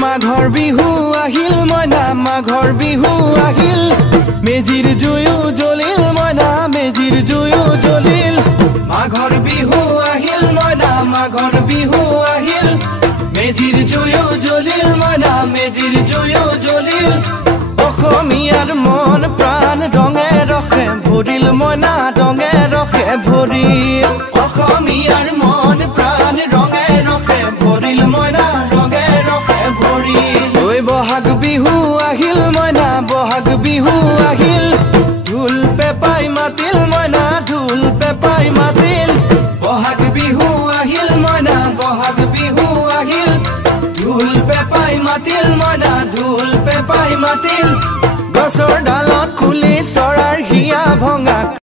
মাঘৰ বিহু আহিল মইনা মাঘৰ বিহু আহিল মেজিৰ জুয়ো জ্বলিল মইনা মেজিৰ জুয়ো জ্বলিল মাঘৰ বিহু আহিল মইনা মাঘৰ বিহু আহিল মেজিৰ জুয়ো জ্বলিল মইনা মেজিৰ জুয়ো জ্বলিল অসমীয়াৰ মন প্ৰাণ ৰঙে ৰখে ভৰিল মইনা ৰঙে ৰখে ভৰিল অসমীয়াৰ মন প্ৰাণ ৰঙে ৰখে ভৰিল মইনা ৰঙে ৰখে ভৰিল ঐ বহাগ বিহু আহিল মইনা বহাগ বিহু আহিল ঢোল পেপাই মাতিল মইনা ঢোল পেপাই মাতিল বহাগ বিহু আহিল মইনা বহাগ বিহু আহিল ঢোল পেপাই মাতিল মইনা ঢোল পেপাই মাতিল গছৰ ডাল